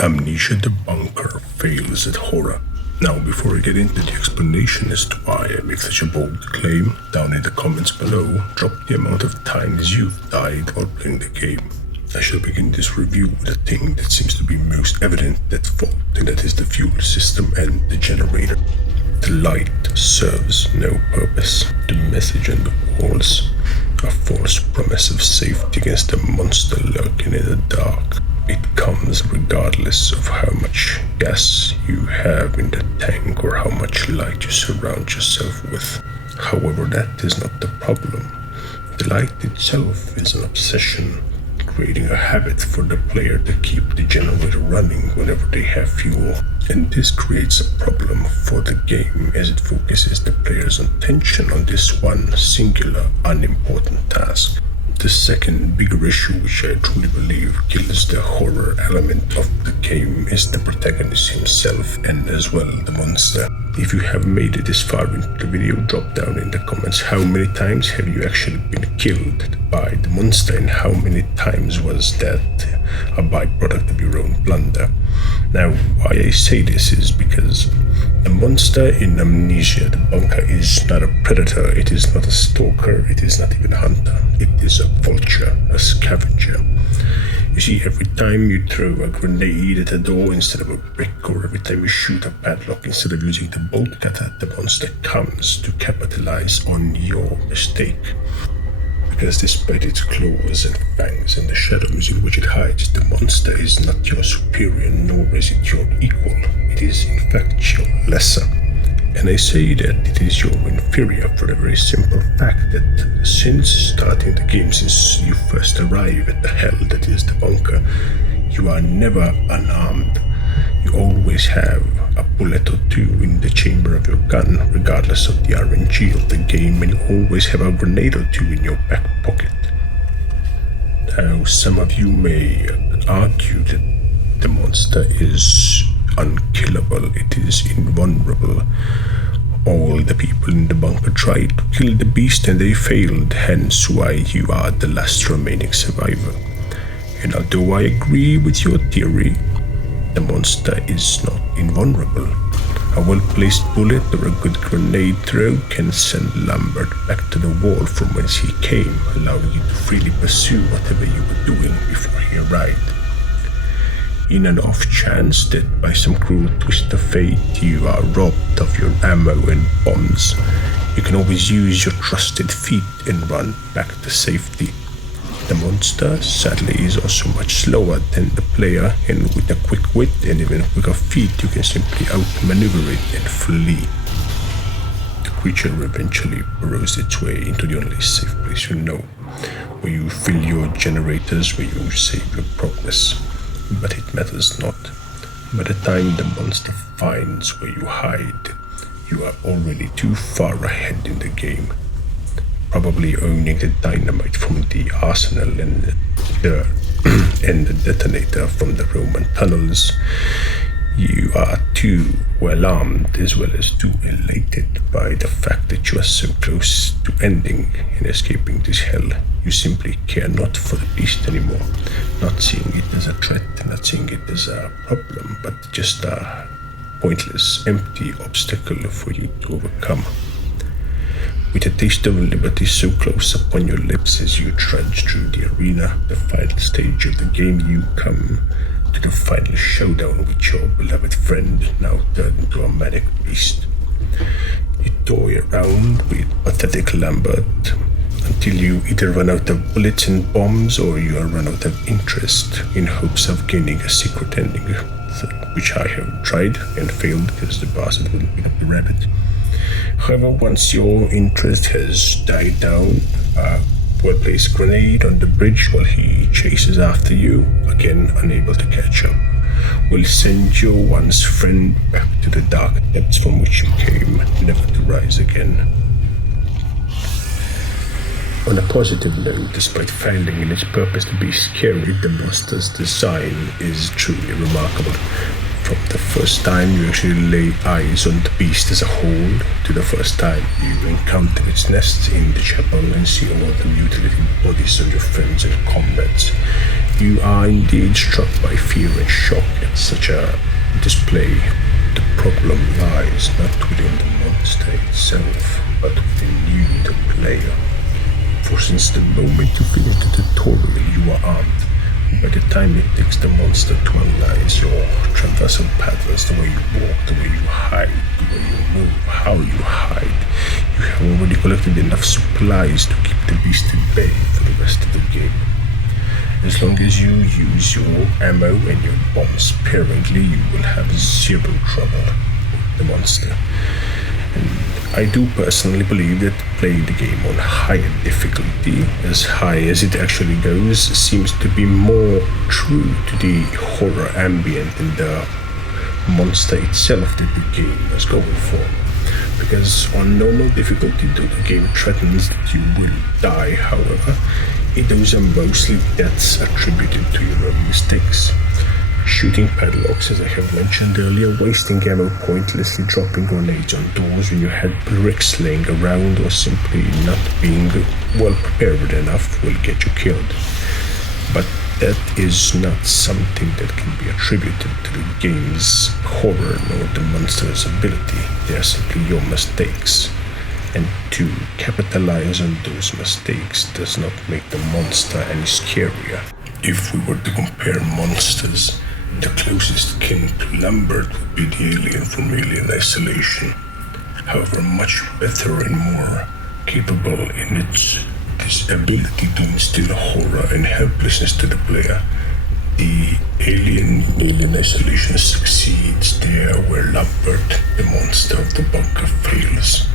Amnesia the bunker fails at horror. Now, before I get into the explanation as to why I make such a bold claim, down in the comments below, drop the amount of times you've died while playing the game. I shall begin this review with a thing that seems to be most evident at fault, and that is the fuel system and the generator. The light serves no purpose. The message on the walls, a false promise of safety against a monster lurking in the dark. It comes regardless of how much gas you have in the tank or how much light you surround yourself with. However, that is not the problem. The light itself is an obsession, creating a habit for the player to keep the generator running whenever they have fuel. And this creates a problem for the game as it focuses the player's attention on this one singular, unimportant task. The second bigger issue, which I truly believe kills the horror element of the game, is the protagonist himself and as well the monster. If you have made it this far into the video, drop down in the comments how many times have you actually been killed by the monster and how many times was that a byproduct of your own blunder. Now, why I say this is because the monster in Amnesia, the bunker, is not a predator, it is not a stalker, it is not even a hunter. It is a vulture, a scavenger. You see, every time you throw a grenade at a door instead of a brick, or every time you shoot a padlock instead of using the bolt cutter, the monster comes to capitalize on your mistake. Because despite its claws and fangs and the shadows in which it hides, the monster is not your superior, nor is it your equal. It is in fact your lesser. And I say that it is your inferior for the very simple fact that since starting the game, since you first arrive at the hell that is the bunker, you are never unarmed. You always have a bullet or two in the chamber of your gun, regardless of the RNG of the game, and you always have a grenade or two in your back pocket. Now, some of you may argue that the monster is unkillable, it is invulnerable. All the people in the bunker tried to kill the beast and they failed, hence why you are the last remaining survivor. And although I agree with your theory, the monster is not invulnerable. A well-placed bullet or a good grenade throw can send Lambert back to the wall from whence he came, allowing you to freely pursue whatever you were doing before he arrived. In an off chance that by some cruel twist of fate you are robbed of your ammo and bombs, you can always use your trusted feet and run back to safety. The monster, sadly, is also much slower than the player, and with a quick wit and even quicker feet, you can simply outmaneuver it and flee. The creature eventually burrows its way into the only safe place you know, where you fill your generators, where you save your progress. But it matters not. By the time the monster finds where you hide, you are already too far ahead in the game. Probably owning the dynamite from the arsenal and the detonator from the Roman tunnels. You are too well armed as well as too elated by the fact that you are so close to ending and escaping this hell. You simply care not for the beast anymore, not seeing it as a threat, not seeing it as a problem, but just a pointless, empty obstacle for you to overcome. With a taste of liberty so close upon your lips as you trudge through the arena, the final stage of the game, you come to the final showdown with your beloved friend, now turned into a manic beast. You toy around with pathetic Lambert until you either run out of bullets and bombs or you are run out of interest in hopes of gaining a secret ending, which I have tried and failed because the bastard wouldn't pick up the rabbit. However, once your interest has died down, a well-placed grenade on the bridge while he chases after you, again unable to catch up, will send your once friend back to the dark depths from which you came, never to rise again. On a positive note, despite failing in its purpose to be scary, the monster's design is truly remarkable. From the first time you actually lay eyes on the beast as a whole, to the first time you encounter its nests in the chapel and see all the mutilated bodies of your friends and comrades, you are indeed struck by fear and shock at such a display. The problem lies not within the monster itself, but within you, the player. For since the moment you finish the tutorial, you are armed. By the time it takes the monster to analyze your traversal patterns, the way you walk, the way you hide, the way you move, how you hide, you have already collected enough supplies to keep the beast at bay for the rest of the game. As long as you use your ammo and your bombs sparingly, you will have zero trouble with the monster. And I do personally believe that playing the game on higher difficulty, as high as it actually goes, seems to be more true to the horror ambient and the monster itself that the game is going for. Because on normal difficulty, though the game threatens that you will die, however, those are mostly deaths attributed to your own mistakes. Shooting padlocks, as I have mentioned earlier, wasting ammo pointlessly, dropping grenades on doors when you had bricks laying around, or simply not being well prepared enough will get you killed. But that is not something that can be attributed to the game's horror nor the monster's ability. They are simply your mistakes. And to capitalize on those mistakes does not make the monster any scarier. If we were to compare monsters, the closest kin to Lambert would be the alien from Alien Isolation. However, much better and more capable in its ability to instill horror and helplessness to the player. The Alien Isolation succeeds there where Lambert, the monster of the bunker, fails.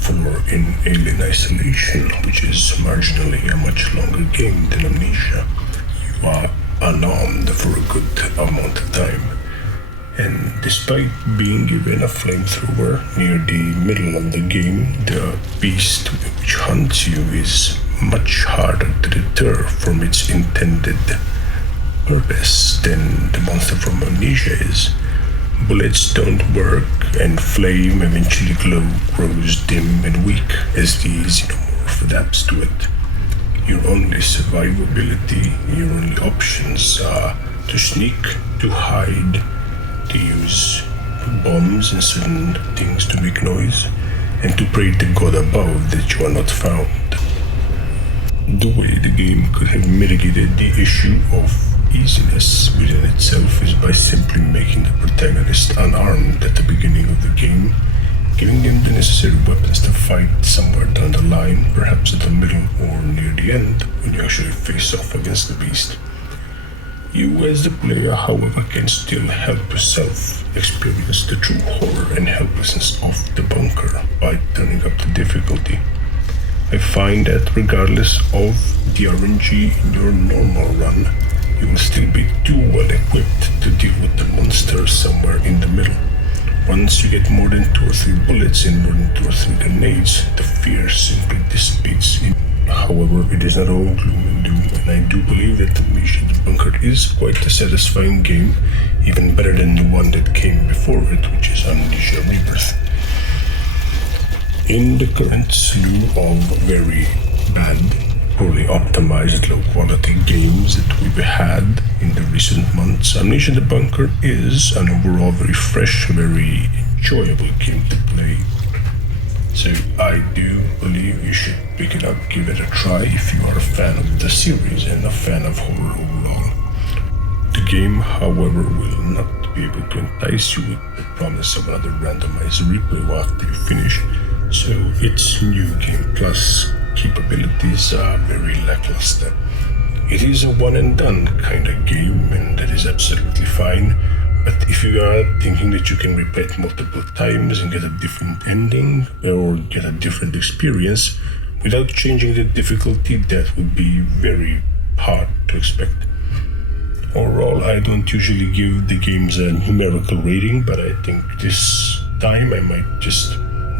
For in Alien Isolation, which is marginally a much longer game than Amnesia, you are unarmed for a good amount of time. And despite being given a flamethrower near the middle of the game, the beast which hunts you is much harder to deter from its intended purpose than the monster from Amnesia is. Bullets don't work, and flame eventually grows dim and weak as the xenomorph adapts to it. Your only survivability, your only options are to sneak, to hide, to use bombs and certain things to make noise, and to pray to God above that you are not found. The way the game could have mitigated the issue of easiness within itself is by simply making the protagonist unarmed at the beginning of the game, giving them the necessary weapons to fight somewhere down the line, perhaps at the middle or near the end, when you actually face off against the beast. You as the player, however, can still help yourself experience the true horror and helplessness of the bunker by turning up the difficulty. I find that regardless of the RNG in your normal run, you will still be too well equipped to deal with the monster somewhere in the middle. Once you get more than 2 or 3 bullets and more than 2 or 3 grenades, the fear simply dissipates. However, it is not all gloom and doom, and I do believe that Amnesia the Bunker is quite a satisfying game, even better than the one that came before it, which is Amnesia Rebirth. In the current slew of very bad, poorly optimized, low-quality games that we've had in the recent months, Amnesia the Bunker is an overall very fresh, very enjoyable game to play. So I do believe you should pick it up, give it a try if you are a fan of the series and a fan of horror overall. The game, however, will not be able to entice you with the promise of another randomized replay after you finish, so its new game plus capabilities are very lackluster. It is a one and done kind of game, and that is absolutely fine. But if you are thinking that you can replay it multiple times and get a different ending or get a different experience without changing the difficulty, that would be very hard to expect. Overall, I don't usually give the games a numerical rating, but I think this time I might just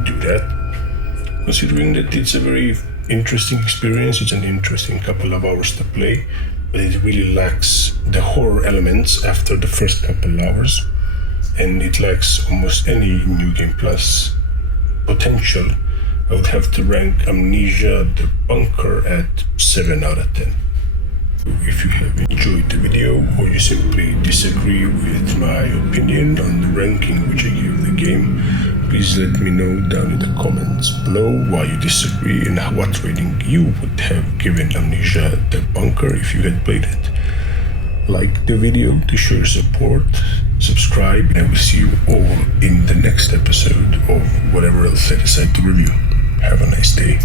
do that. Considering that it's a very interesting experience, it's an interesting couple of hours to play, but it really lacks the horror elements after the first couple hours, and it lacks almost any New Game Plus potential. I would have to rank Amnesia the Bunker at 7 out of 10. If you have enjoyed the video or you simply disagree with my opinion on the ranking which I give the game, please let me know down in the comments below why you disagree and what rating you would have given Amnesia the bunker if you had played it. Like the video to show your support, subscribe, and I will see you all in the next episode of whatever else I decide to review. Have a nice day.